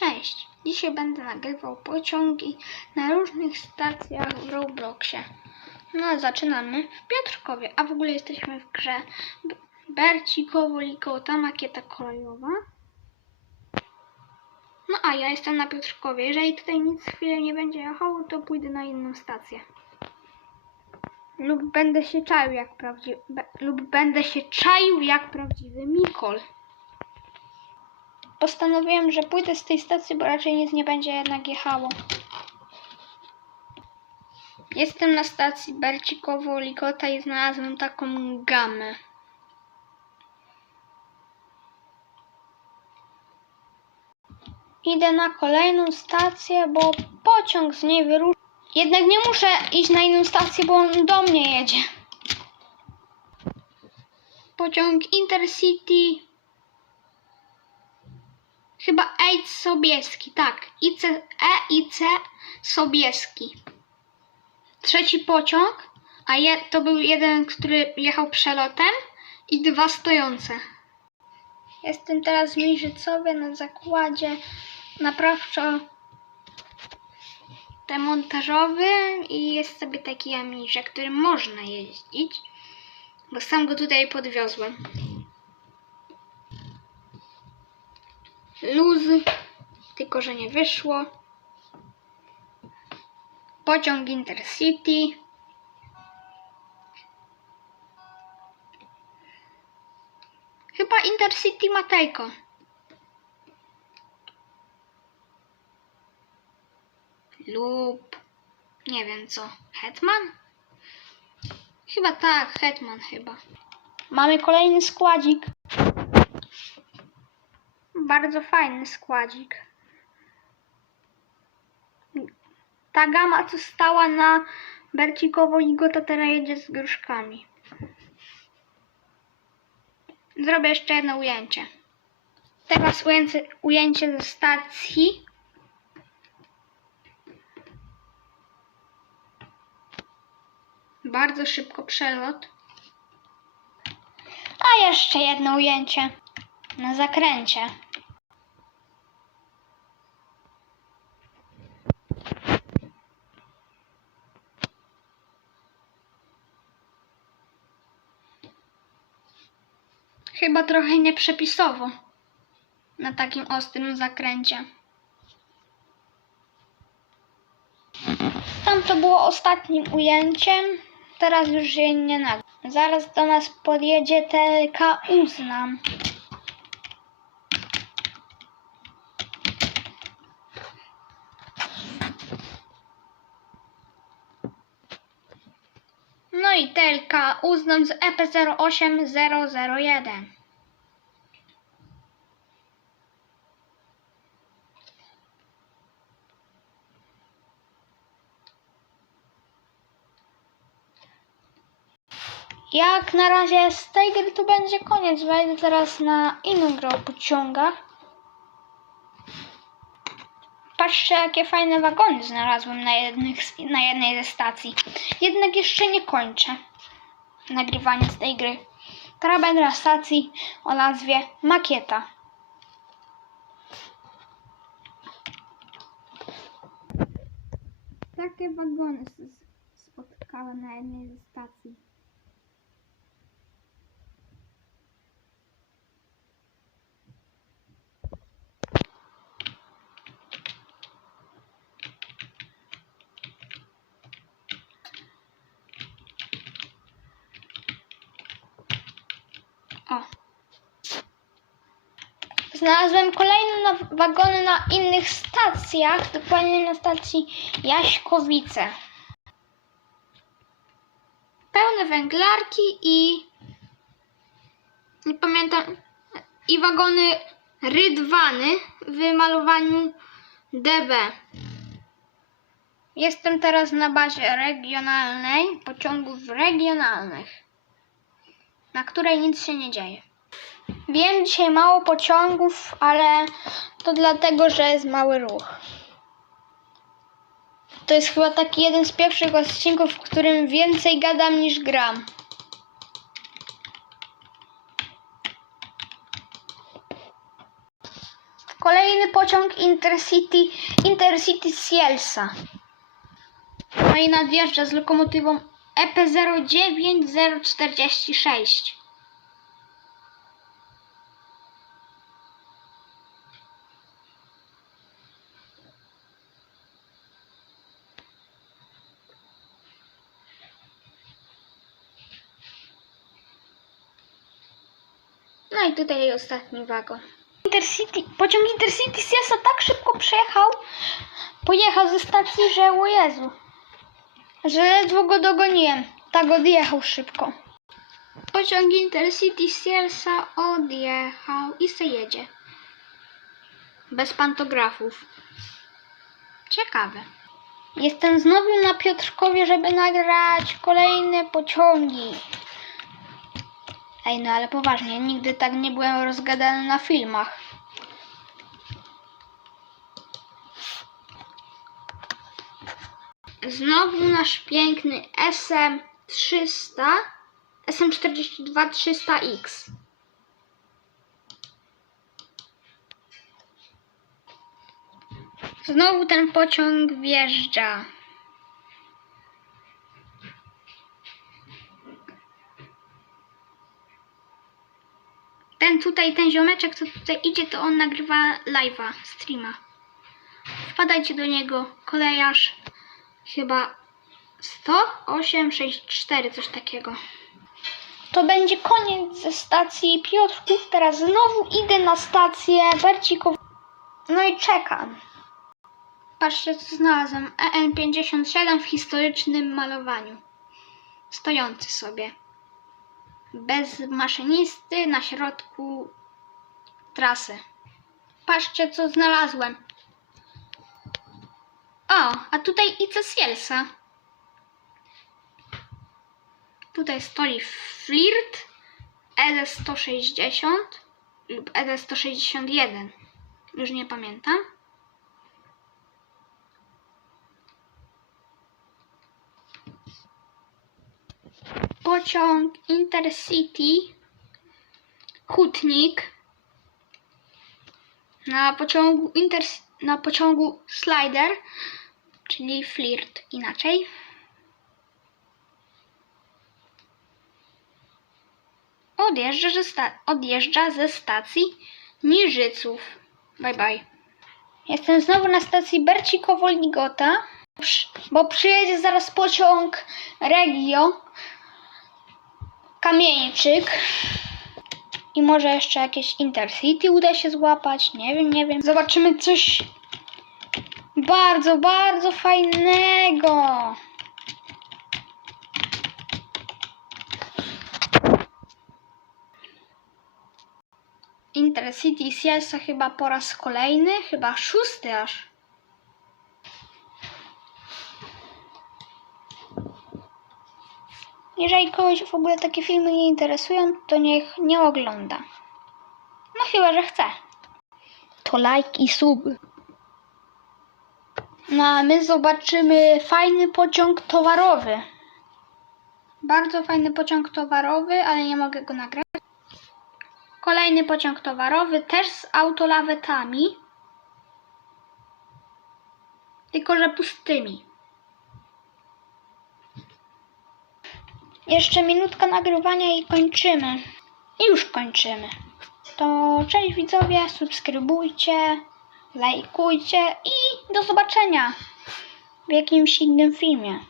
Cześć! Dzisiaj będę nagrywał pociągi na różnych stacjach w Robloxie. No, zaczynamy w Piotrkowie, a w ogóle jesteśmy w grze Bercikowo Likota, makieta kolejowa. No a ja jestem na Piotrkowie. Jeżeli tutaj nic chwilę nie będzie jechało, to pójdę na inną stację. Lub będę się czaił jak prawdziwy, lub będę się czaił jak prawdziwy Mikol. Postanowiłem, że pójdę z tej stacji, bo raczej nic nie będzie jednak jechało. Jestem na stacji Bercikowo-Likota i znalazłem taką gamę. Idę na kolejną stację, bo pociąg z niej wyruszy. Jednak nie muszę iść na inną stację, bo on do mnie jedzie. Pociąg Intercity Chyba Ejc Sobieski, tak. IC, E i C Sobieski. Trzeci pociąg, a je, to był jeden, który jechał przelotem i dwa stojące. Jestem teraz w Miżycowie na zakładzie naprawczo demontażowym i jest sobie taki jamiżek, którym można jeździć, bo sam go tutaj podwiozłem. Luz, tylko że nie wyszło. Pociąg Intercity. Chyba Intercity Matejko. Lub nie wiem co. Hetman? Chyba tak, Hetman chyba. Mamy kolejny składzik. Bardzo fajny składzik. Ta gama, co stała na Bercikowo Ligota, teraz jedzie z gruszkami. Zrobię jeszcze jedno ujęcie. Teraz ujęcie, ujęcie ze stacji. Bardzo szybko przelot. A jeszcze jedno ujęcie na zakręcie. Chyba trochę nieprzepisowo na takim ostrym zakręcie. Tam to było ostatnim ujęciem, teraz już jej nie nagram. Zaraz do nas podjedzie TLK Uznam. No i telka uznam z E EP08001. Jak na razie z tej gry to będzie koniec. Wejdę teraz na inną grę o pociągach. Patrzcie, jakie fajne wagony znalazłem na, jednych, na jednej ze stacji. Jednak jeszcze nie kończę nagrywania z tej gry. Na stacji o nazwie Makieta. Takie wagony spotkałem na jednej ze stacji. Znalazłem kolejne wagony na innych stacjach, dokładnie na stacji Jaśkowice. Pełne węglarki i nie pamiętam i wagony rydwany w malowaniu DB. Jestem teraz na bazie regionalnej, pociągów regionalnych na której nic się nie dzieje. Wiem, dzisiaj mało pociągów, ale to dlatego, że jest mały ruch. To jest chyba taki jeden z pierwszych odcinków, w którym więcej gadam niż gram. Kolejny pociąg Intercity, Intercity Cielsa. No i nadjeżdża z lokomotywą E EP09046. No i tutaj ostatni wagon. Intercity, pociąg Intercity Siesa tak szybko przejechał, pojechał ze stacji, że o Jezu, że ledwo go dogoniłem. Tak odjechał szybko. Pociąg Intercity Siesa odjechał i se jedzie. Bez pantografów. Ciekawe. Jestem znowu na Piotrkowie, żeby nagrać kolejne pociągi. Ej, no ale poważnie, nigdy tak nie byłem rozgadany na filmach. Znowu nasz piękny SM300, SM42 300X. Znowu ten pociąg wjeżdża. Ten tutaj, ten ziomeczek, co tutaj idzie, to on nagrywa live'a, streama. Wpadajcie do niego, kolejarz chyba 10864, coś takiego. To będzie koniec ze stacji Piotrków. Teraz znowu idę na stację Bercikow. No i czekam. Patrzcie, co znalazłem. EN57 w historycznym malowaniu. Stojący sobie bez maszynisty na środku trasy. Patrzcie, co znalazłem. O, a tutaj Ice Sielsa. Tutaj stoi Flirt ED160 lub ED161. Już nie pamiętam. Pociąg Intercity Hutnik na pociągu Inter, na pociągu Slider, czyli Flirt inaczej. Odjeżdża ze, sta- odjeżdża ze stacji Niżyców. Bye bye. Jestem znowu na stacji Bercikowo-Ligota, bo przyjedzie zaraz pociąg Regio Kamieńczyk. I może jeszcze jakieś Intercity uda się złapać. Nie wiem, nie wiem. Zobaczymy coś bardzo, bardzo fajnego. Intercity Sielsa chyba po raz kolejny, chyba szósty aż. Jeżeli kogoś w ogóle takie filmy nie interesują, to niech nie ogląda. No chyba, że chce. To like i sub. No a my zobaczymy fajny pociąg towarowy. Bardzo fajny pociąg towarowy, ale nie mogę go nagrać. Kolejny pociąg towarowy, też z autolawetami. Tylko, że pustymi. Jeszcze minutka nagrywania i kończymy. I już kończymy. To cześć widzowie, subskrybujcie, lajkujcie i do zobaczenia w jakimś innym filmie.